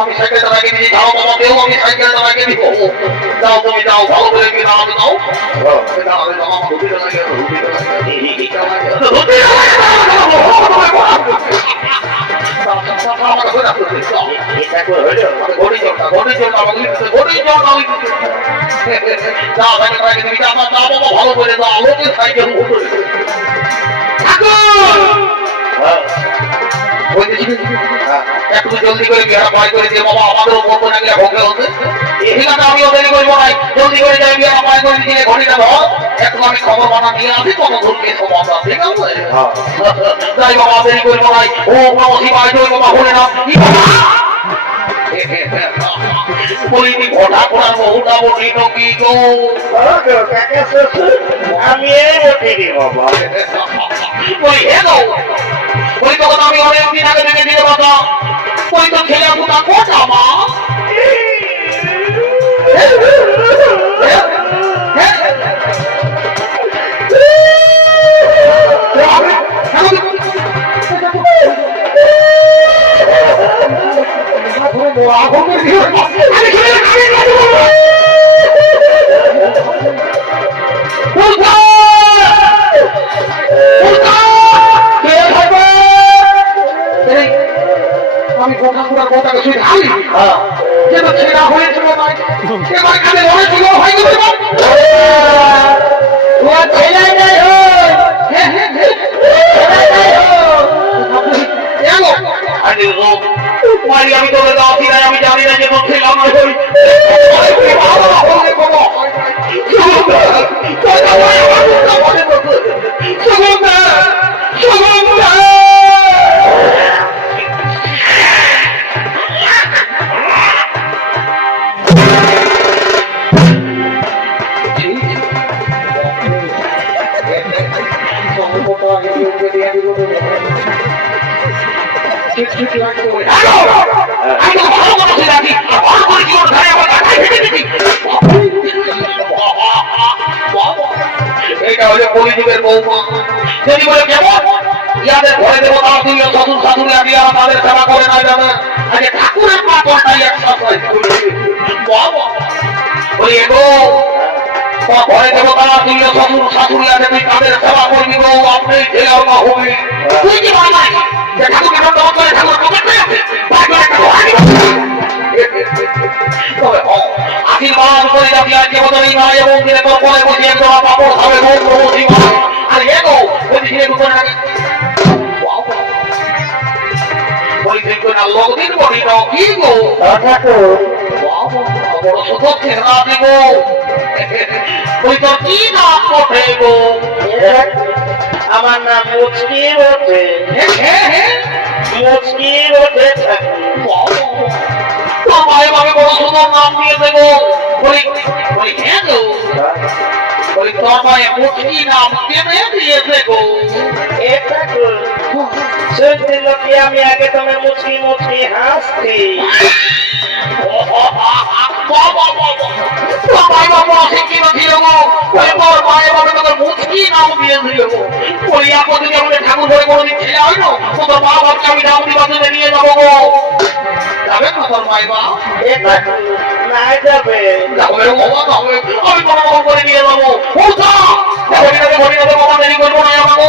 আমি সাইকেল চালাকে নিয়ে যাও বাবা কেউ আমি সাইকেল চালাকে নিব যাও তুমি যাও ভালো করে কি নাও দাও ভালো করে দাও লোকে সাইকেল একটু জলদি করে বিহারা পায় করে দিয়ে বাবা আমাদেরও বলবো না গেলে ভঙ্গে হচ্ছে এই ঠিকাটা আমিও দেরি করবো নাই জলদি করে যাই বিহারা পায় করে দিয়ে ঘড়িটা ধর একটু আমি খবর বানা দিয়ে আসি কত ধরকে সমস্যা ঠিক আছে যাই বাবা দেরি করবো নাই ও বাবা শিবাই জয় বাবা হলে না বলিনি ঘটা করার বহুটা বলি কি গো আমি এই বলি বাবা বলি হে গো বলি তখন আমি অনেক দিন আগে থেকে দিয়ে বাবা বলি তো ছেলে পুতা কোটা মা আমি কথা শুনে আলি যেন ছেড়া হয়েছিল নাই এবার কানে হয়েছিল ভাই আমি তোকে দাওয়াতি নাই আমি জানি না যে তোর ছেলে আমার হই এটা হলো পরিযুগের বৌমা যদি বলে কেমন ইয়াদের ঘরে দেবো তার তুমিও শ্বশুর শাশুড়ি আমি আর তাদের সেবা করে না যাবে আগে ঠাকুরের পা কর্তাই এক্সারসাইজ বলি এগো ঘরে দেবো তারা তুমিও শ্বশুর শাশুড়ি আছে তুই তাদের সেবা করবি গো আপনি ছেলে মা হবি তুই কি বলবি যে ঠাকুরকে দমন করে ঠাকুর প্রকট হয়ে আছে আশীর্বাদ করে যাবি আর কেবলই মা এবং দিনে তোর পরে বসে একদম পাপড় খাবে আর এগো বলছি করে রাখি লোকদিন বলি না কি গো বড় সুযোগ চেহারা দিব ওই তোর কি নাম ওঠে গো আমার নাম মুচকি ওঠে মুচকি ওঠে তোর মায়ের বাবা বড় সুন্দর নাম দিয়ে দেবো বলি বলি হ্যাঁ গো বলি তোর মায়ের মুচকি নাম কেনে দিয়েছে গো এটা গো শুনছিল কি আমি আগে তোমার মুচকি মুচকি হাসছি ঠাকুর ধরে কোনদিন ছেলে হয় না তোর মা বাপকে আমি নাম নিবাচনে নিয়ে যাবো গো যাবে না তোর মাই বা না যাবে আমি কোনো করে নিয়ে যাবো বাবা দেরি করবো না আমাকে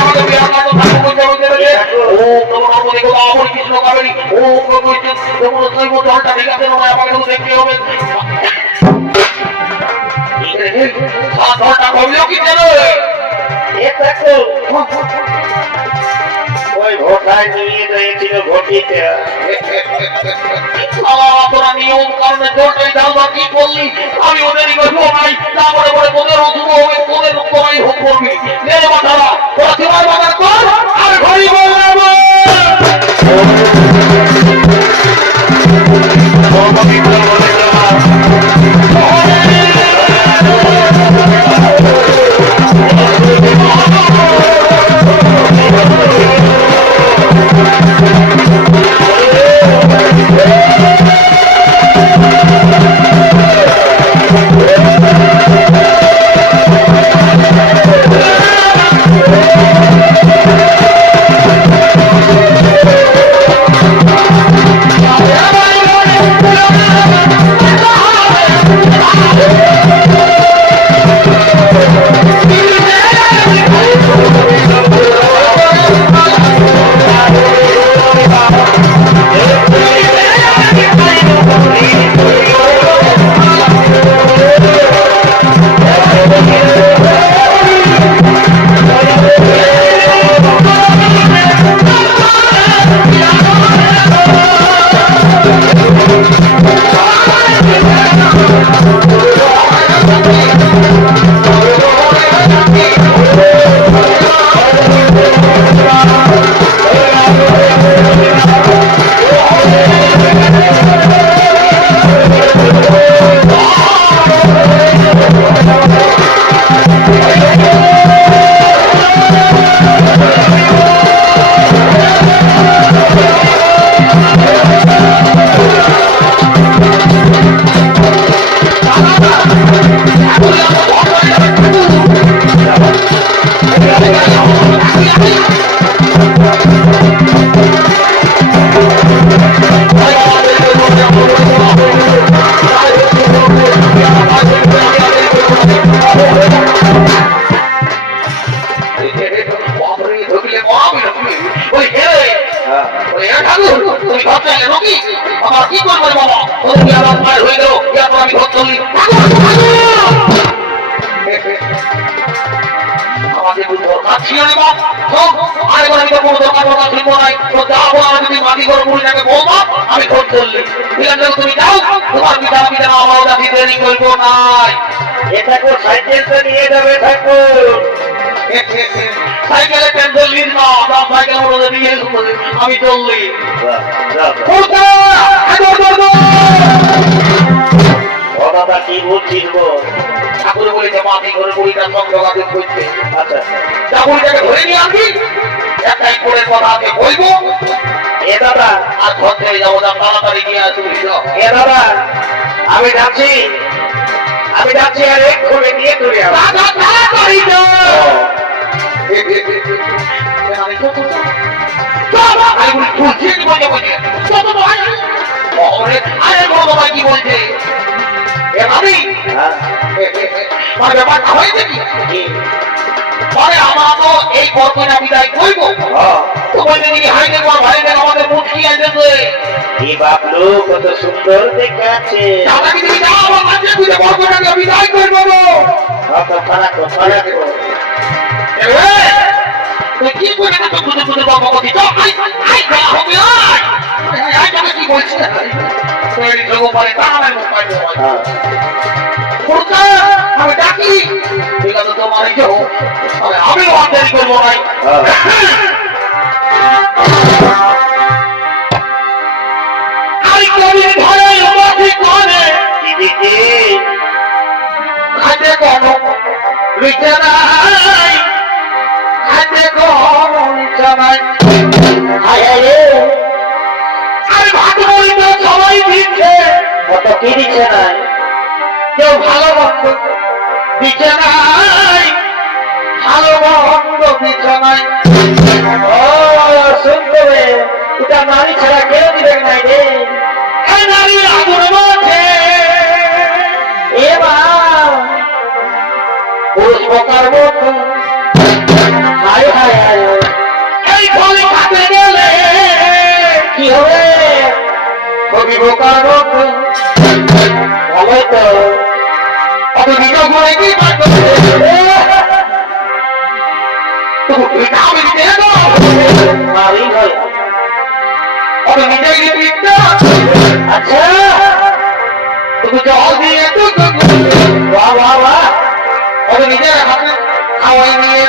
আমাকে বিয়ার কাজ কৃষ্ণ কাবেরী ও জলটা ঠিক আছে আমাকে দেখতে হবে জলটা করলেও কি জানো ওই ভোটায় নিয়ে গিয়েছিল ভোটিতে তোরা নিয়ম কারণে জলটাই ডালবা কি করলি আমি ওদেরই করবো নাই তারপরে পরে তোদের অশুভ হবে তোদের তোরাই হোক করবি নেই মাথারা তোরা তোমার বাজার কর আর ঘড়ি বলবো Oh, কি আমার কি করবো রে বাবা তোর কি আমার মায়ের হয়ে গেল এরপর আমি ঘর চললি আমাকে একটু দরকার ছিল রে বাপ আরেকবার আমি তো কোনো দরকার ছিল নাই তো যাবো আমার যদি মাটি ঘর বুড়িটাকে বলবো আমি ঘর চললি ঠিক আছে তুমি যাও তোমার পিতা পিতা আমার ওটা ট্রেনিং করবো নাই এটা কো সাইকেল তো নিয়ে যাবে ঠাকুর সাইকেলে তেল চললি না আমার সাইকেল ওটা নিয়ে আমি চললি কথাটা কি বলছিস গো? ঠাকুর বলেছে মাটি ঘরে বুড়িটার সঙ্গে যোগাযোগ করতে আচ্ছা যা বুড়িটাকে ধরে নিয়ে আসি একটাই করে কথা আছে বলবো এ দাদা আর ঘর থেকে যাবো যা তাড়াতাড়ি নিয়ে আসি এ দাদা আমি যাচ্ছি আর এক্ষুনি নিয়ে চলে যাবো তাড়াতাড়ি যাও কি বলছে হ্যাঁ ব্যাপারটা হয়েছে কি কি? পরে আমরা তো এই কর্মটা বিদায় করবো হ্যাঁ। তো বলছে দিদি হাইতে ভাইদের আমাদের মুখি আসবে এই বাবলু কত সুন্দর দেখাচ্ছে। দাদা কি তুমি যাও আমার কাছে খুঁজে কর্মটাকে বিদায় করবো কত ফারাক তুই কি করে এত খুঁজে খুঁজে গল্প করছিস আই আই যা হবে আই আই তোকে কি বলছিস তুই যোগ পারে তা আমার মুখ পাইবে কোথা আমি ডাকি ঠিক আছে তোমার এই যাও আমি অর্ডার করবো ভাই আই কবি ধরে উপাধি করে দিদি খাতে কোন বিছানায় খাতে কোন বিছানায় হায় হায় রে আর ভাত বলতে সবাই দিচ্ছে কত কি দিচ্ছে না কেউ ভালো মন্দ বিছানায় ভালো মন্দ বিছানায় ও শুনতে রে এটা নারী ছাড়া কেউ দিবে নাই রে এই নারী আগুন মধ্যে এ মা পুরুষ প্রকার মতো হায় হায় হায় এই ফলে খাতে গেলে কি হবে কবি প্রকার মতো ভালোই তো অত নিজ ঘুরে কি পারবে তুমি আমি দিতে মারি হয় অত নিজে গিয়ে আচ্ছা তুমি জল দিয়ে বাহ বাহ বাহ অত নিজের হাতে খাওয়াই নিয়ে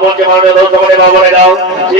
বলছে মাননীয় দর্শক বাবনে দাও যে